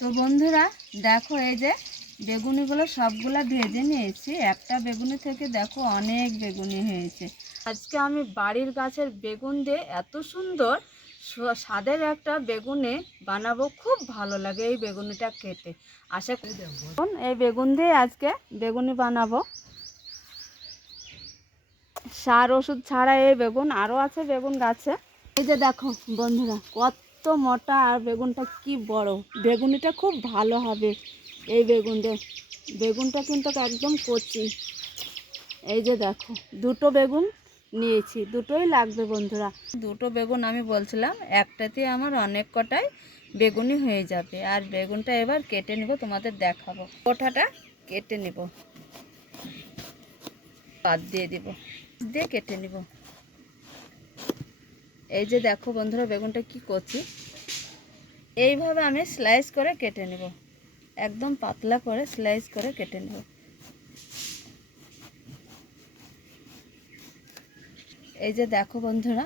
তো বন্ধুরা দেখো, এই যে বেগুনিগুলো সবগুলা ভেজে নিয়েছি। একটা বেগুনি থেকে দেখো অনেক বেগুনি হয়েছে। আজকে আমি বাড়ির গাছের বেগুন দিয়ে এত সুন্দর স্বাদের একটা বেগুনি বানাবো। খুব ভালো লাগে এই বেগুনিটা খেতে। আশা করি এই বেগুন দিয়ে আজকে বেগুনি বানাবো। সার ওষুধ ছাড়া এই বেগুন। আরও আছে বেগুন গাছে। এই যে দেখো বন্ধুরা কত মোটা, আর বেগুনটা কি বড়। বেগুনিটা খুব ভালো হবে এই বেগুনটা কিন্তু একদম কচি। এই যে দেখো দুটো বেগুন নিয়েছি, দুটোই লাগবে বন্ধুরা। দুটো বেগুন আমি বলছিলাম, একটাতে আমার অনেক কটাই বেগুনি হয়ে যাবে। আর বেগুনটা এবার কেটে নিব, তোমাদের দেখাবো। কোটাটা কেটে নিব, বাদ দিয়ে দিব, দিয়ে কেটে নিব। এই যে দেখো বন্ধুরা বেগুনটা কি করছি, এইভাবে আমি স্লাইস করে কেটে নেব। একদম পাতলা করে স্লাইস করে কেটে নেব। এই যে দেখো বন্ধুরা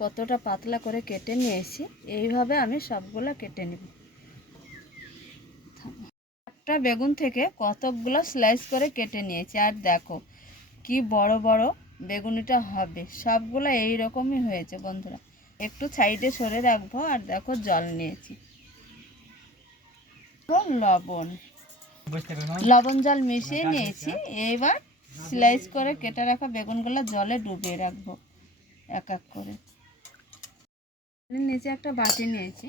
কতটা পাতলা করে কেটে নিয়েছি। এইভাবে আমি সবগুলো কেটে নেব। একটা বেগুন থেকে কতগুলো স্লাইস করে কেটে নিয়েছি। আর দেখো কি বড় বড় বেগুনিটা হবে। সবগুলো এই রকমই হয়েছে বন্ধুরা। একটু সাইডে সরে রাখবো। আর দেখো জল নিয়েছি, লবণ জল মিশিয়ে নিয়েছি। এইবার স্লাইস করে কেটে রাখা বেগুনগুলো জলে ডুবিয়ে রাখবো এক এক করে। নিচে একটা বাটি নিয়েছি।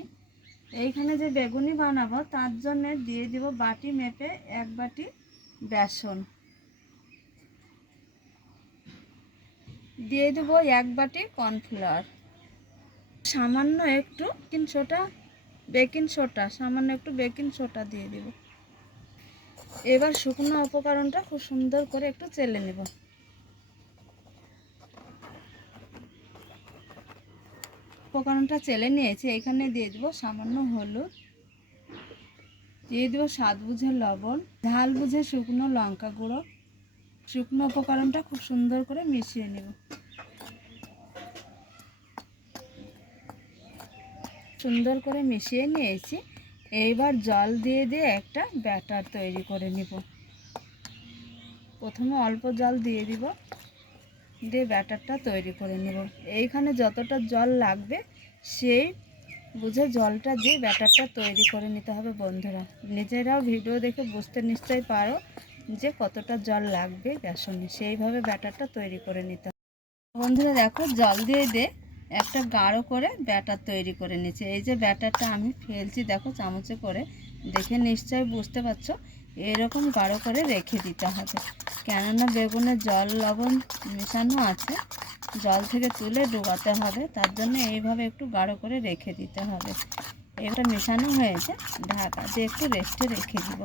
এইখানে যে বেগুনি বানাবো তার জন্য দিয়ে দিব বাটি মেপে 1 বাটি বেসন, দিয়ে দেবো 1 বাটি কর্নফ্লাওয়ার, সামান্য একটু বেকিং সোডা সামান্য একটু বেকিং সোডা দিয়ে দেব। এবার শুকনো উপকরণটা খুব সুন্দর করে একটু চেলে নেব। উপকরণটা চেলে নিয়েছি। এখানে দিয়ে দেবো সামান্য হলুদ, দিয়ে দেবো স্বাদ বুঝে লবণ, ঝাল বুঝে শুকনো লঙ্কা গুঁড়ো। শুকনো উপকরণটা খুব সুন্দর করে মিশিয়ে নেব। সুন্দর করে মিশিয়ে নিয়েছি। এইবার জল দিয়ে দিয়ে একটা ব্যাটার তৈরি করে নেব। প্রথমে অল্প জল দিয়ে দিব, দিয়ে ব্যাটারটা তৈরি করে নেব। এইখানে যতটা জল লাগবে সেই বুঝে জলটা দিয়ে ব্যাটারটা তৈরি করে নিতে হবে বন্ধুরা। নিজেরাও ভিডিও দেখে বুঝতে নিশ্চয়ই পারো যে কতটা জল লাগবে বেসনে, সেইভাবে ব্যাটারটা তৈরি করে নিতে হবে বন্ধুরা। দেখো জল দিয়ে দিয়ে একটা গাঢ় করে ব্যাটার তৈরি করে নিয়েছি। এই যে ব্যাটারটা আমি ফেলছি দেখো চামচে করে, দেখে নিশ্চয়ই বুঝতে পারছো। এরকম গাঢ় করে রেখে দিতে হবে, কেননা বেগুনে জল লবণ মেশানো আছে। জল থেকে তুলে ডোবাতে হবে, তার জন্য এইভাবে একটু গাঢ় করে রেখে দিতে হবে। এটা মেশানো হয়েছে, ঢাকা দিয়ে একটু রেস্টে রেখে দিব।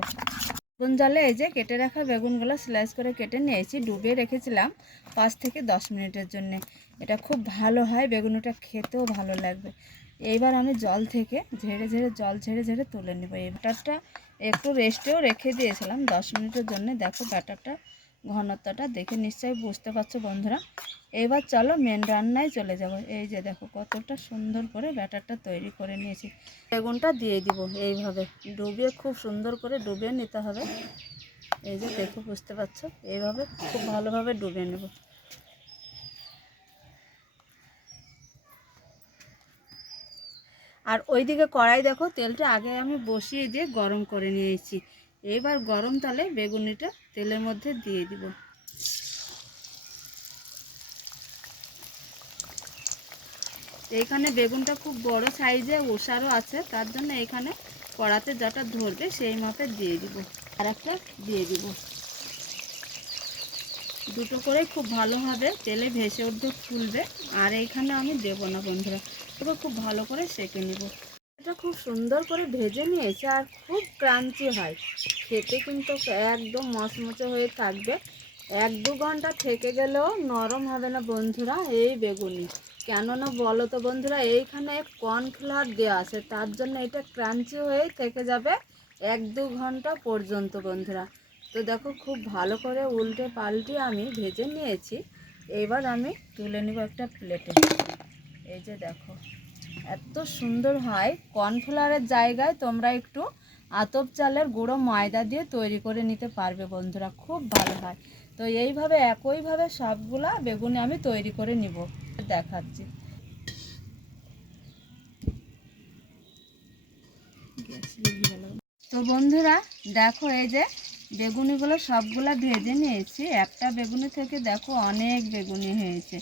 বেগুন জলে এই যে কেটে রাখা বেগুনগুলো স্লাইস করে কেটে নিয়েছি, ডুবিয়ে রেখেছিলাম 5 থেকে 10 মিনিটের জন্য। এটা খুব ভালো হয়, বেগুনটা খেতেও ভালো লাগবে। এইবার আমি জল থেকে জল ঝেড়ে ঝেড়ে তুলে নেব। এই ব্যাটারটা একটু রেস্টেও রেখে দিয়েছিলাম 10 মিনিটের জন্য। দেখো ব্যাটারটা ঘনত্বটা দেখে নিশ্চয়ই বুঝতে পারছো বন্ধুরা। এবার চলো মেন রান্নায় চলে যাব। এই যে দেখো কতটা সুন্দর করে ব্যাটারটা তৈরি করে নিয়েছি। বেগুনটা দিয়ে দিব, এইভাবে ডুবিয়ে খুব সুন্দর করে ডুবিয়ে নিতে হবে। এই যে দেখো বুঝতে পারছো, এইভাবে খুব ভালোভাবে ডুবিয়ে নেব। আর ওইদিকে কড়াই দেখো তেলটা আগে আমি বসিয়ে দিয়ে গরম করে নিয়েছি। এবার গরম তেলে বেগুনিটা তেলের মধ্যে দিয়ে দিব। এইখানে বেগুনটা খুব বড় সাইজে ওসারও আছে, তার জন্য এখানে কড়াতে যটা ধরবে সেই মাপে দিয়ে দিব। আর একটা দিয়ে দিব, দুটো করে খুব ভালোভাবে তেলে ভেসে উঠবে, ফুলবে। আর এইখানে আমি দেব না বন্ধুরা, তবে খুব ভালো করে সেঁকে নেব। এটা খুব সুন্দর করে ভেজে নিয়েছে আর খুব ক্রাঞ্চি হয় খেতে, কিন্তু একদম মচমচে হয়ে থাকবে। 1-2 ঘন্টা থেকে গেলেও নরম হবে না বন্ধুরা এই বেগুনি। কেননা বলো তো বন্ধুরা, এইখানে কর্নফ্লাওয়ার দেওয়া আছে, তার জন্য এটা ক্রাঞ্চি হয়েই থেকে যাবে 1-2 ঘন্টা পর্যন্ত বন্ধুরা। তো দেখো খুব ভালো করে উল্টে পাল্টে আমি ভেজে নিয়েছি। এবার আমি তুলে নেব একটা প্লেটে। এই যে দেখো এত সুন্দর হয়। কর্নফ্লাওয়ারের জায়গায় তোমরা একটু আতপ চালের গুঁড়ো ময়দা দিয়ে তৈরি করে নিতে পারবে বন্ধুরা, খুব ভালো হয়। তো এইভাবে একইভাবে সবগুলা বেগুনি আমি তৈরি করে নিব, দেখাচ্ছি। তো বন্ধুরা দেখো, এই যে বেগুনিগুলো সবগুলা ভেজে নিয়েছি। একটা বেগুনি থেকে দেখো অনেক বেগুনি হয়েছে।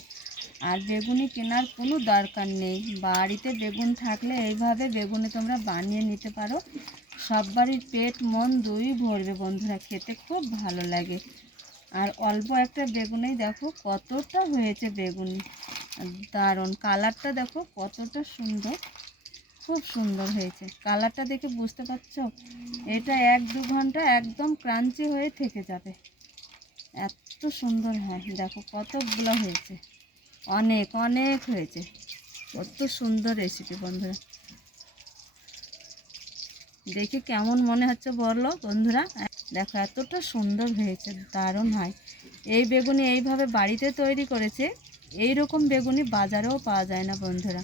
আর বেগুনি কেনার কোনো দরকার নেই, বাড়িতে বেগুন থাকলে এইভাবে বেগুনি তোমরা বানিয়ে নিতে পারো। সব বাড়ির পেট মন দুই ভরবে বন্ধুরা, খেতে খুব ভালো লাগে। আর অল্প একটা বেগুনেই দেখো কতটা হয়েছে বেগুনি, দারুণ কালারটা দেখো কতটা সুন্দর, খুব সুন্দর হয়েছে। কালারটা দেখে বুঝতে পারছো, এটা 1-2 ঘন্টা একদম ক্রাঞ্চি হয়ে থেকে যাবে, এত সুন্দর হয়। দেখো কতগুলো হয়েছে, অনেক অনেক হয়েছে। কত সুন্দর রেসিপি বন্ধুরা, দেখে কেমন মনে হচ্ছে বলো বন্ধুরা? দেখো এতটা সুন্দর হয়েছে, দারুণ হয়। এই বেগুনি এইভাবে বাড়িতে তৈরি করেছে, এই রকম বেগুনি বাজারেও পাওয়া যায় না বন্ধুরা।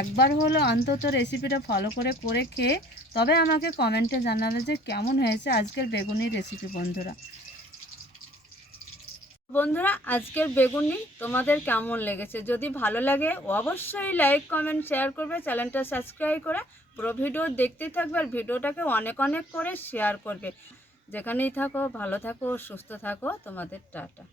একবার হলো অন্তত রেসিপিটা ফলো করে খেয়ে তবে আমাকে কমেন্টে জানাবে যে কেমন হয়েছে আজকের বেগুনির রেসিপি বন্ধুরা। বন্ধুরা আজকের বেগুনি তোমাদের কেমন লেগেছে? যদি ভালো লাগে অবশ্যই লাইক কমেন্ট শেয়ার করবে, চ্যানেলটা সাবস্ক্রাইব করে পুরো ভিডিও দেখতেই থাকবে। আর ভিডিওটাকে অনেক অনেক করে শেয়ার করবে। যেখানেই থাকো ভালো থাকো, সুস্থ থাকো। তোমাদের টাটা।